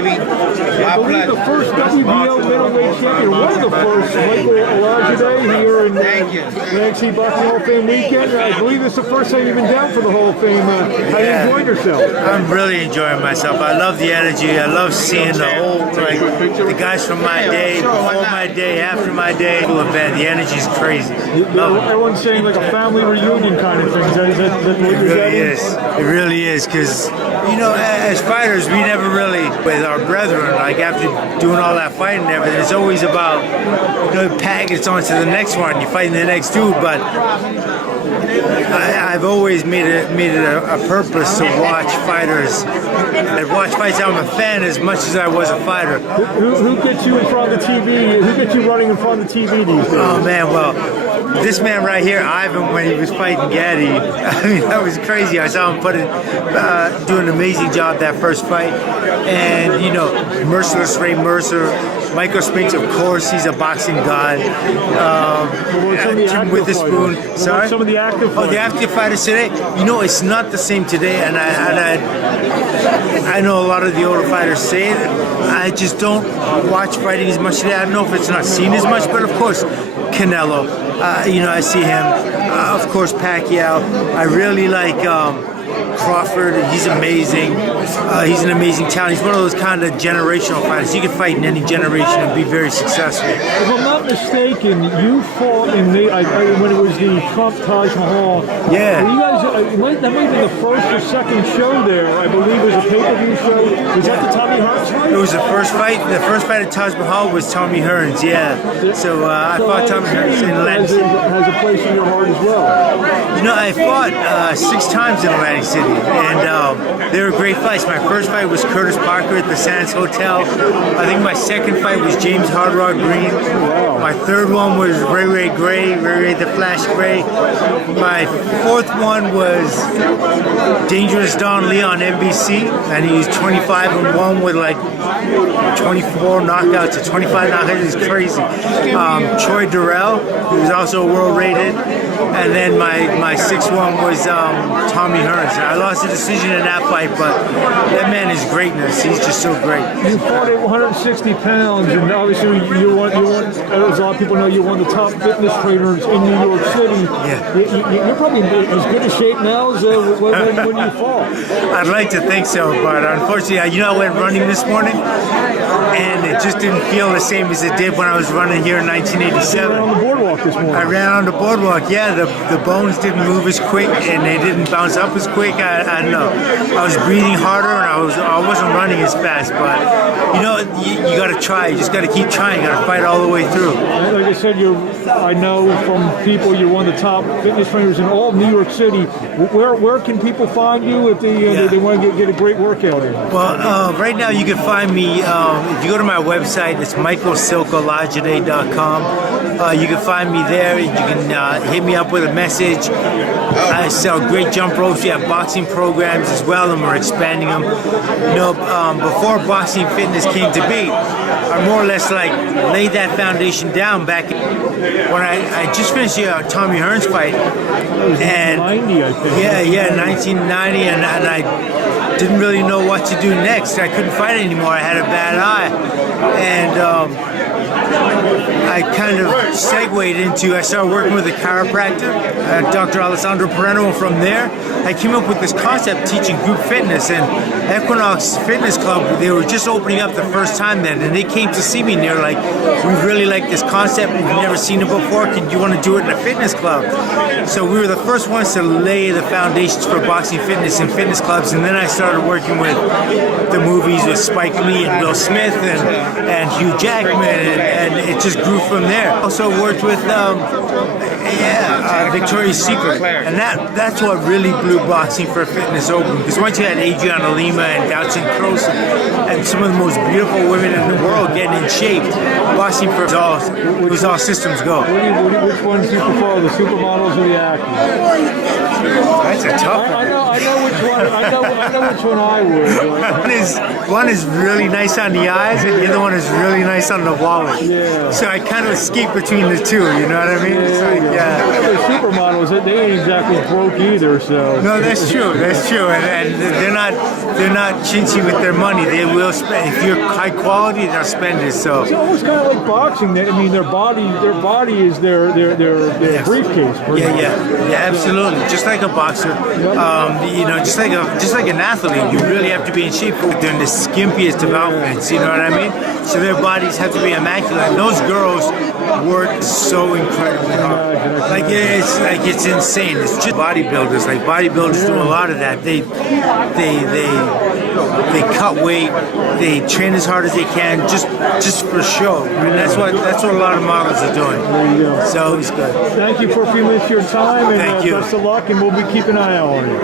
baby. I believe the first WBO middleweight champion, one of the first, Michael Olajide here in the NXT Boxing Hall of Fame weekend. I believe it's the first time you've been down for the Hall of Fame. How you enjoyed yourself? I'm really enjoying myself. I love the energy. I love seeing the old, like, the guys from my day, before my day, after my day. Event. The energy is crazy. Everyone's saying like a family reunion kind of thing. It really is. It really is, because, you know, as fighters, we never really, with our brethren, like after doing all that fighting and everything, it's always about, you know, it's on to the next one. You're fighting the next dude, but I've always made it a purpose to watch fighters. I watch fights. I'm a fan as much as I was a fighter. Who gets you in front of the TV? Who gets you running in front of the TV these days? Oh man, well, this man right here, Ivan, when he was fighting Gaddy, I mean, that was crazy. I saw him do an amazing job that first fight. And, you know, Merciless Ray Mercer, Michael Spinks, of course, he's a boxing god. Tim Witherspoon. Sorry? Some of the active fighters. Oh, the active fighters today? You know, it's not the same today, and I know a lot of the older fighters say it. I just don't watch fighting as much today. I don't know if it's not seen as much, but of course, Canelo. You know, I see him. Of course, Pacquiao. I really like Crawford. He's amazing. He's an amazing talent. He's one of those kind of generational fighters. He can fight in any generation and be very successful. If I'm not mistaken, you fought in when it was the Trump Taj Mahal. Yeah. You guys, that might have been the first or second show there. I believe it was a pay-per-view show. Was that the Tommy Hearns fight? It was the first fight. The first fight at Taj Mahal was Tommy Hearns. Yeah. So I fought Tommy Hearns in Atlantic City. Has a place in your heart as well. You know, I fought 6 times in Atlantic City, and they were great fights. My first fight was Curtis Parker at the Sands Hotel. I think my second fight was James Hard Rock Green. My third one was Ray Gray, Ray the Flash Gray. My fourth one was Dangerous Don Lee on NBC, and he's 25-1 with like 24 knockouts or 25 knockouts. It's crazy. Troy Durrell, who was also world rated. And then my sixth one was Tommy Hearns. I lost a decision in that fight, but that man is greatness. He's just so great. You fought at 160 pounds, and obviously as a lot of people know, you're one of the top fitness trainers in New York City. Yeah. You're probably in as good a shape now as when you fought. I'd like to think so, but unfortunately, you know, I went running this morning, and it just didn't feel the same as it did when I was running here in 1987. You ran on the boardwalk this morning. I ran on the boardwalk, yeah. The bones didn't move as quick, and they didn't bounce up as quick. I don't know. I was breathing harder, and I wasn't running as fast. But you know, you got to try. You just got to keep trying. You got to fight all the way through. Like I said, I know from people you're one of the top fitness trainers in all of New York City. Where can people find you if they want to get a great workout in? Well, right now you can find me if you go to my website. It's michaelsilkolajide.com. You can find me there. You can hit me up with a message. I sell great jump ropes. We have boxing programs as well, and we're expanding them. You know, before boxing fitness came to be, I more or less like laid that foundation down back when I just finished the Tommy Hearns fight. And 90, I think. Yeah, 1990, and I didn't really know what to do next. I couldn't fight anymore. I had a bad eye, and I kind of segued into, I started working with a chiropractor, Dr. Alessandro Pereno, and from there, I came up with this concept teaching group fitness, and Equinox Fitness Club, they were just opening up the first time then, and they came to see me, and they were like, we really like this concept, we've never seen it before, do you want to do it in a fitness club? So we were the first ones to lay the foundations for boxing fitness in fitness clubs, and then I started working with the movies with Spike Lee and Will Smith and Hugh Jackman, and it just grew from there. Also worked with Victoria's Secret, and that's what really blew boxing for fitness open. Because once you had Adriana Lima and Doutzen Kroos and some of the most beautiful women in the world getting in shape, boxing for it was all systems go. Which ones do you prefer, the supermodels or the actors? That's a tough one. I know which one. I know which one I would. One is really nice on the eyes, and the other one is really nice on the wallet. Yeah. So I kind of skate between the two. You know what I mean? It's like, Yeah. The supermodels, they ain't exactly broke either. So No, that's true. That's true, and they're not chintzy with their money. They will spend. If you're high quality, they'll spend it. So it's almost kind of like boxing. I mean, their body is their Yes. briefcase. pretty much. Yeah, absolutely. Just like a boxer, you know, just like an athlete, you really have to be in shape. They're in the skimpiest of outfits. You know what I mean? So their bodies have to be immaculate. And those girls work so incredibly hard. It's insane. It's just bodybuilders. Like bodybuilders do a lot of that. They cut weight. They train as hard as they can, just for show. And that's what a lot of models are doing. There you go. So it's good. Thank you for a few minutes of your time, and Thank you. best of luck, and we'll be keeping an eye on you.